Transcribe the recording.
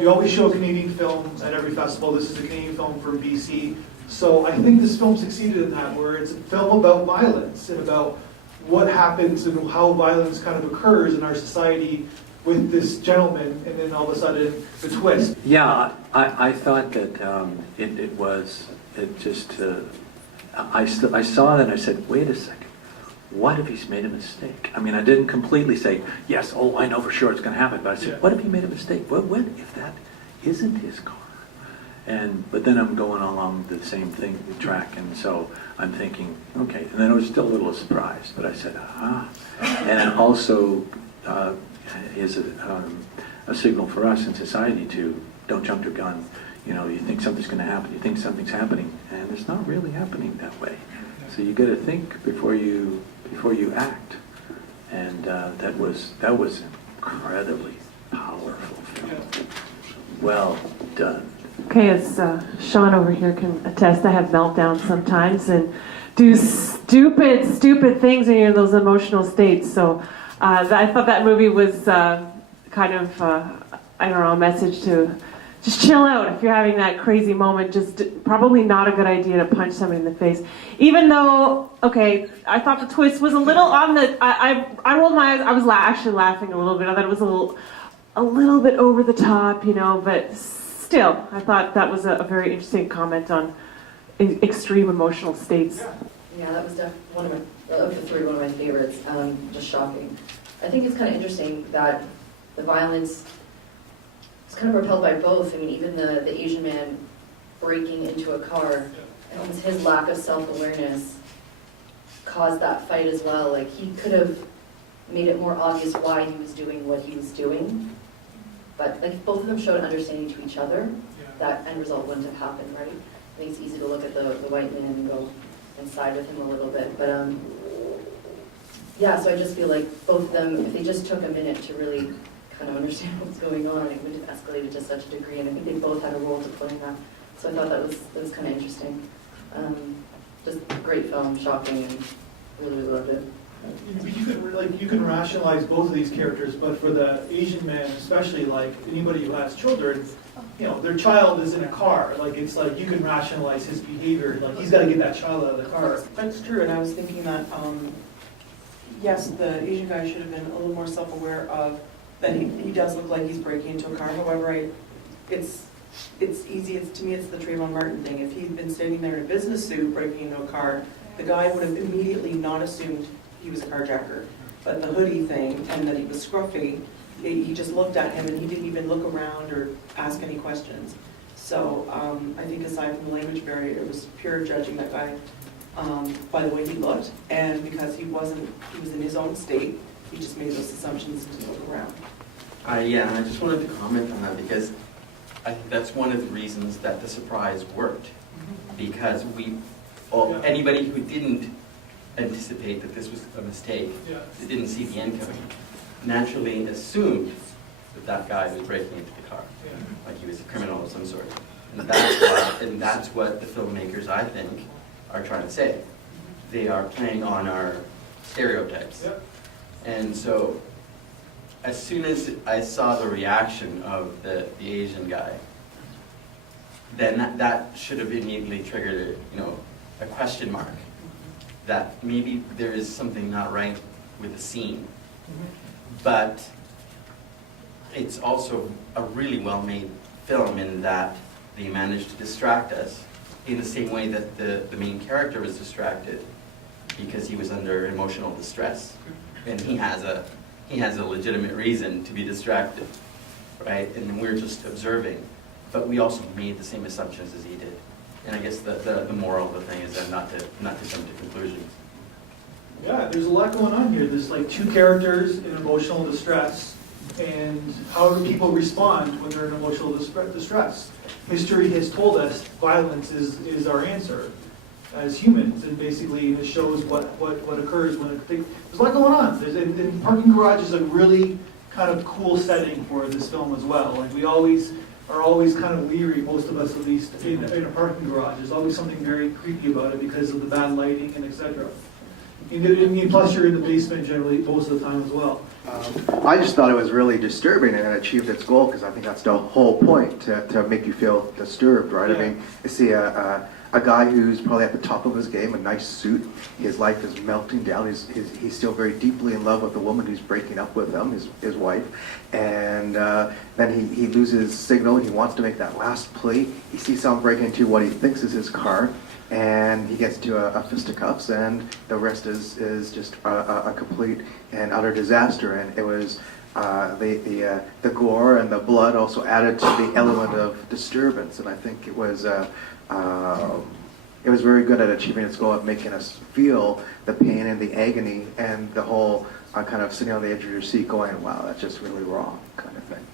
you always show a Canadian film at every festival. This is a Canadian film from BC. So I think this film succeeded in that, where it's a film about violence and about what happens and how violence kind of occurs in our society with this gentleman, and then all of a sudden the twist. Yeah, I thought that I saw that and I said, wait a second, what if he's made a mistake? I mean, I didn't completely say, yes, oh, I know for sure it's going to happen, but I said, what if he made a mistake? What if that isn't his car? But then I'm going along the same thing, the track, and so I'm thinking, okay, and then I was still a little surprised, but I said, aha. And it also is a signal for us in society to don't jump to a gun. You know, you think something's going to happen, you think something's happening, and it's not really happening that way. So you got to think before you act, and that was incredibly powerful film. Well done. Okay, as Sean over here can attest, I have meltdowns sometimes and do stupid things when you're in those emotional states. So I thought that movie was kind of, I don't know, a message to just chill out. If you're having that crazy moment, just probably not a good idea to punch somebody in the face. Even though, okay, I thought the twist was a little on the, I rolled my eyes, I was actually laughing a little bit. I thought it was a little bit over the top, you know, but still, I thought that was a very interesting comment on extreme emotional states. Yeah, that was one of my favorites. Just shocking. I think it's kind of interesting that the violence is kind of propelled by both. I mean, even the Asian man breaking into a car, and almost his lack of self-awareness caused that fight as well. Like, he could have made it more obvious why he was doing what he was doing. But like, if both of them showed understanding to each other, that end result wouldn't have happened, right? I think it's easy to look at the white man and go and side with him a little bit. But yeah, so I just feel like both of them, if they just took a minute to really kind of understand what's going on, it wouldn't have escalated to such a degree. And I think they both had a role to play in that. So I thought that was kind of interesting. Just a great film, shocking, and really loved it. You can rationalize both of these characters, but for the Asian man, especially, like anybody who has children, you know, their child is in a car. Like, it's like you can rationalize his behavior. Like, he's got to get that child out of the car. That's true, and I was thinking that yes, the Asian guy should have been a little more self-aware of that he does look like he's breaking into a car. However, it's easy. To me, it's the Trayvon Martin thing. If he'd been standing there in a business suit breaking into a car, the guy would have immediately not assumed he was a carjacker. But the hoodie thing, and that he was scruffy, he just looked at him and he didn't even look around or ask any questions. So I think aside from the language barrier, it was pure judging that guy by the way he looked, and because he was in his own state, he just made those assumptions and didn't look around. Yeah, and I just wanted to comment on that because I think that's one of the reasons that the surprise worked. Because anybody who didn't anticipate that this was a mistake, that didn't see the end coming, naturally assumed that guy was breaking into the car, like he was a criminal of some sort. And that's what the filmmakers, I think, are trying to say. They are playing on our stereotypes. And so, as soon as I saw the reaction of the Asian guy, then that should have immediately triggered, a question mark. That maybe there is something not right with the scene. But it's also a really well-made film in that they managed to distract us in the same way that the main character was distracted because he was under emotional distress. And he has a legitimate reason to be distracted, right? And we're just observing. But we also made the same assumptions as he did. And I guess the moral of the thing is then not to jump to conclusions. Yeah, there's a lot going on here. There's like two characters in emotional distress, and how do people respond when they're in emotional distress? History has told us violence is our answer as humans, and basically it shows what occurs when there's a lot going on. And Parking Garage is a really kind of cool setting for this film as well. Like, we are always kind of leery, most of us at least, in a parking garage. There's always something very creepy about it because of the bad lighting and etc. And plus, you're in the basement generally most of the time as well. I just thought it was really disturbing and it achieved its goal because I think that's the whole point, to make you feel disturbed, right? Yeah. I mean, you see a guy who's probably at the top of his game, a nice suit, his life is melting down, he's still very deeply in love with the woman who's breaking up with him, his wife, and then he loses signal, he wants to make that last plea, he sees someone break into what he thinks is his car, and he gets into a fisticuffs, and the rest is just a complete and utter disaster. And it was the gore and the blood also added to the element of disturbance, and I think it was very good at achieving its goal of making us feel the pain and the agony and the whole kind of sitting on the edge of your seat going, wow, that's just really wrong kind of thing.